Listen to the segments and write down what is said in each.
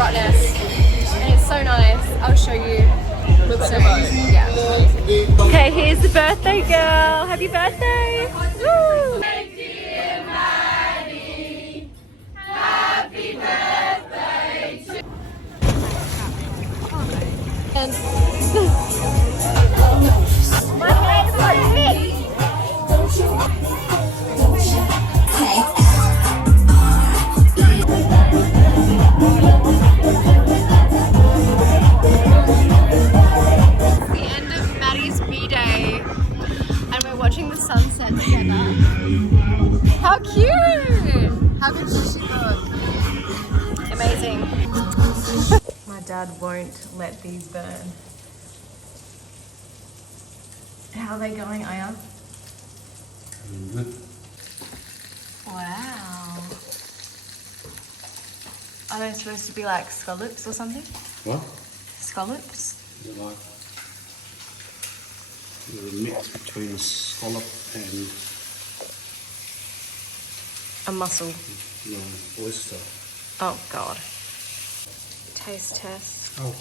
Rottnest. And it's so nice. I'll show you. Looks so good. Yeah. Okay, here's the birthday girl. Happy birthday. Woo! And my hair is so thick. The end of Maddie's B-Day and we're watching the sunset together. How cute! How good does she look? Amazing. My dad won't let these burn. How are they going, Aya? Good. Wow. Are they supposed to be like scallops or something? What? Scallops? They're like a mix between a scallop and A mussel. oyster. Oh God. Taste test. Oh.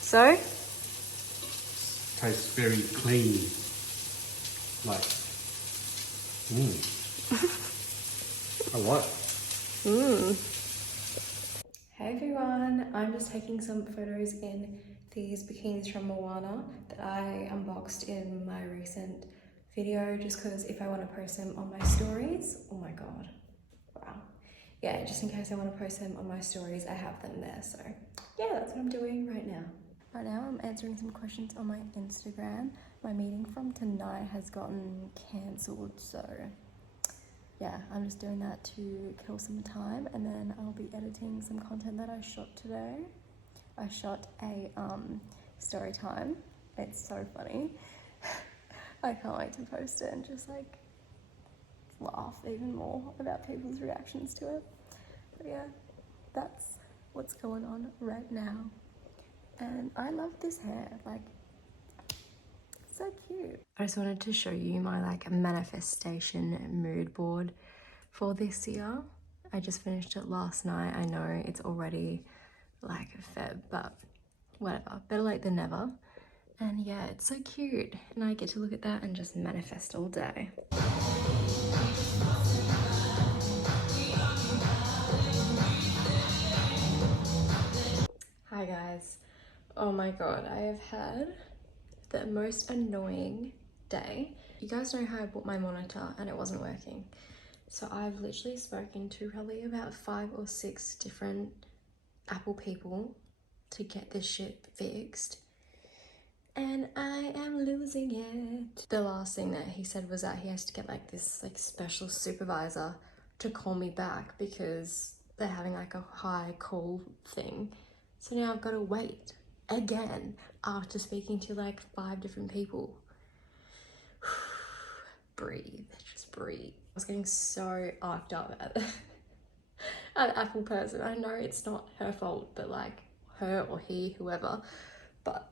So? Tastes very clean. Like, I like it. Hey everyone, I'm just taking some photos in these bikinis from Moana that I unboxed in my recent video just because if I want to post them on my stories, oh my god, wow. Yeah, just in case I want to post them on my stories, I have them there. So yeah, that's what I'm doing right now. Right now I'm answering some questions on my Instagram. My meeting from tonight has gotten cancelled, so yeah, I'm just doing that to kill some time and then I'll be editing some content that I shot today. I shot a story time. It's so funny. I can't wait to post it and just like laugh even more about people's reactions to it. But yeah, that's what's going on right now. And I love this hair, like, it's so cute. I just wanted to show you my like manifestation mood board for this year. I just finished it last night. I know it's already like Feb, but whatever, better late than never. And yeah, it's so cute. And I get to look at that and just manifest all day. Hi guys. Oh my god, I have had the most annoying day. You guys know how I bought my monitor and it wasn't working. So I've literally spoken to probably about 5 or 6 different Apple people to get this shit fixed. And I am losing it. The last thing that he said was that he has to get like this like special supervisor to call me back because they're having like a high call thing. So now I've got to wait again after speaking to like 5 different people. Breathe, just breathe. I was getting so arced up at an Apple person. I know it's not her fault, but like her or he, whoever, but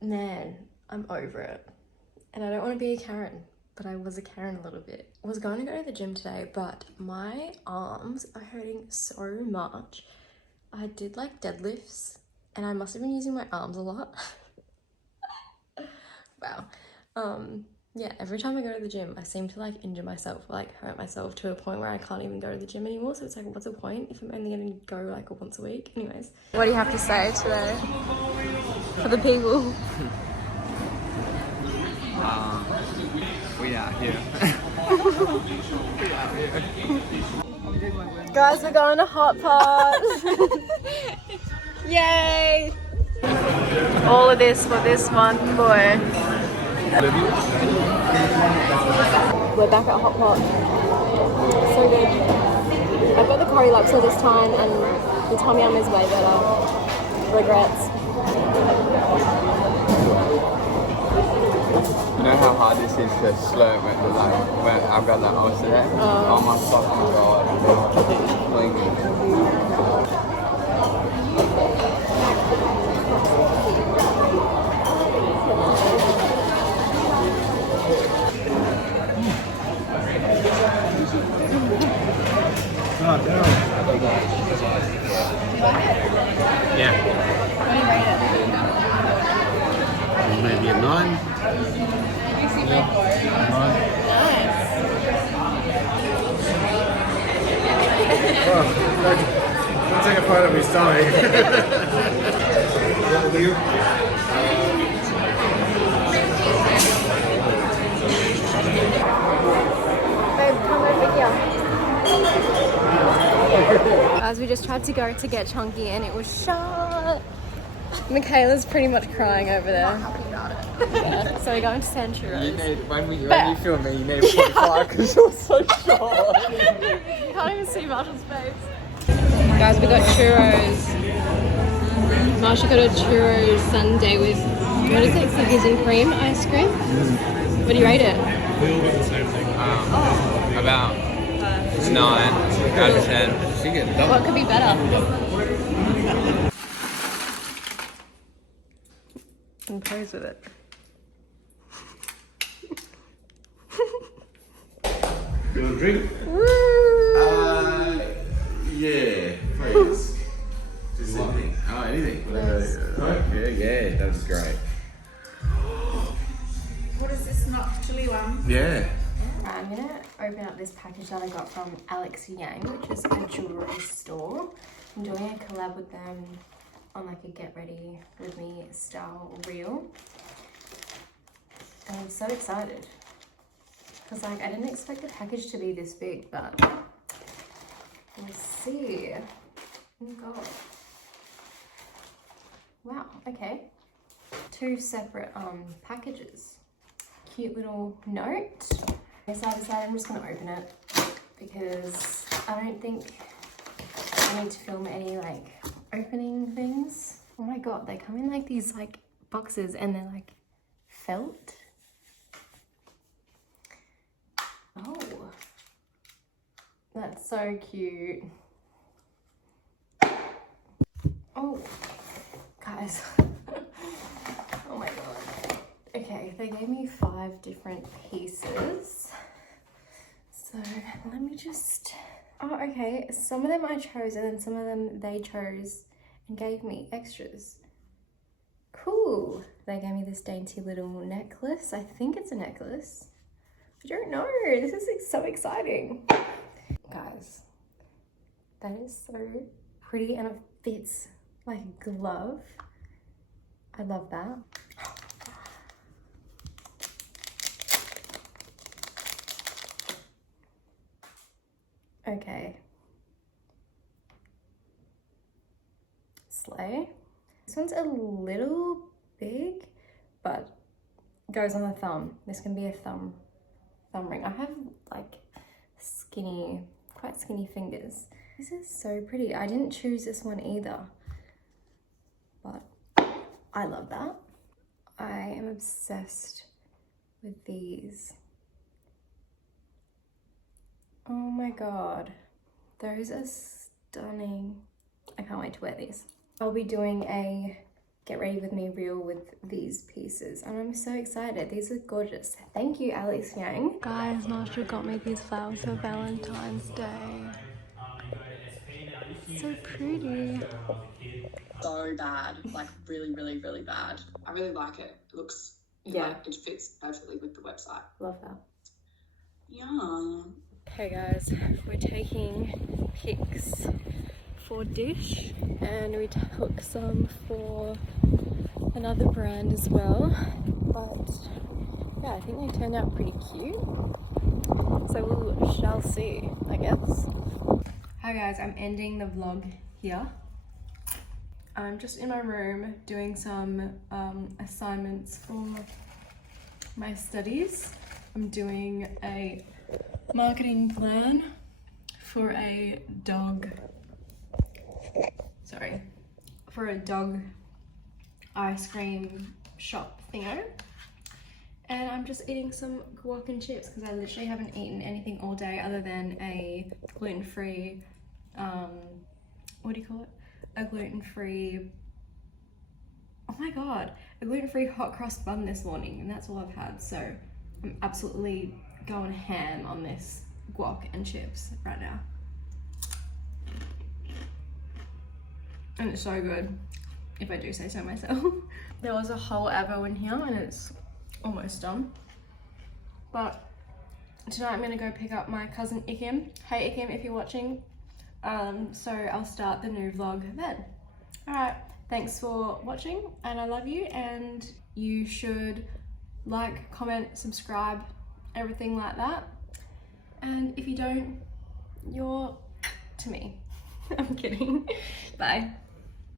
man, I'm over it. And I don't want to be a Karen, but I was a Karen a little bit. I was going to go to the gym today, but my arms are hurting so much. I did like deadlifts and I must have been using my arms a lot. Wow. Yeah, every time I go to the gym, I seem to like injure myself, like hurt myself to a point where I can't even go to the gym anymore. So it's like, what's the point if I'm only going to go like once a week? Anyways. What do you have to say today for the people? We are here. We are here. Guys, we're going to hotpot. Yay! All of this for this one boy. We're back at hotpot. So good. I got the curry laksa this time and the tom yum is way better. Regrets. You know how hard this is to slurp when I've got that ice today? Oh my fucking god. Yeah. What do you rate it? Maybe a 9. Nice. I'll take a photo of his stomach. Babe, come over here. As we just tried to go to get chunky and it was shut. Michaela's pretty much crying over there. Not happy about it. Yeah, so we're going to Sanchuros. You need, when you film me, you need to put fire because you're so short. You can't even see Marshall's face. Guys, we got churros. Marshall got a churros sundae with, what is it, cookies and cream ice cream? What do you rate it? We all got the same thing. About 9 out of 10. She get double. What could be better? And pose with it. You want a drink? Yeah, please. Just anything. Oh, anything. Yeah, that's great. What is this nut chili one? Yeah. I'm gonna open up this package that I got from Alex Yang, which is a jewellery store. I'm doing a collab with them on like a get ready with me style reel. And I'm so excited. Because like I didn't expect the package to be this big, but let's see. Oh god. Wow, okay. 2 separate packages. Cute little note. So I decided I'm just gonna open it because I don't think I need to film any like opening things. Oh my god, they come in like these like boxes and they're like felt. Oh, that's so cute. Oh, guys. Oh my god. Okay, they gave me 5 different pieces. So let me just, oh, okay. Some of them I chose and then some of them they chose and gave me extras. Cool. They gave me this dainty little necklace. I think it's a necklace. I don't know. This is so exciting. Guys, that is so pretty and it fits like a glove. I love that. Okay. Slay. This one's a little big, but goes on the thumb. This can be a thumb ring. I have like skinny, quite skinny fingers. This is so pretty. I didn't choose this one either, but I love that. I am obsessed with these. Oh my god, those are stunning. I can't wait to wear these. I'll be doing a get ready with me reel with these pieces and I'm so excited. These are gorgeous. Thank you, Alex Yang. Guys, Marshall got me these flowers for Valentine's Day. So pretty. So bad, like really, really, really bad. I really like it. It looks, like it fits perfectly with the website. Love that. Yeah. Okay guys, we're taking pics for Dish and we took some for another brand as well, but yeah, I think they turned out pretty cute, so we shall see, I guess. Hi guys, I'm ending the vlog here. I'm just in my room doing some assignments for my studies. I'm doing a marketing plan for a dog, for a dog ice cream shop thingo. And I'm just eating some guac and chips because I literally haven't eaten anything all day other than a gluten-free, what do you call it? A gluten-free, oh my god, a gluten-free hot cross bun this morning, and that's all I've had. So I'm absolutely going ham on this guac and chips right now. and it's so good, if I do say so myself. There was a whole avo in here and it's almost done. But tonight I'm gonna go pick up my cousin Ikim. Hey Ikim, if you're watching. So I'll start the new vlog then. Alright, thanks for watching and I love you, and you should like, comment, subscribe, everything like that. And if you don't, you're to me. I'm kidding. Bye.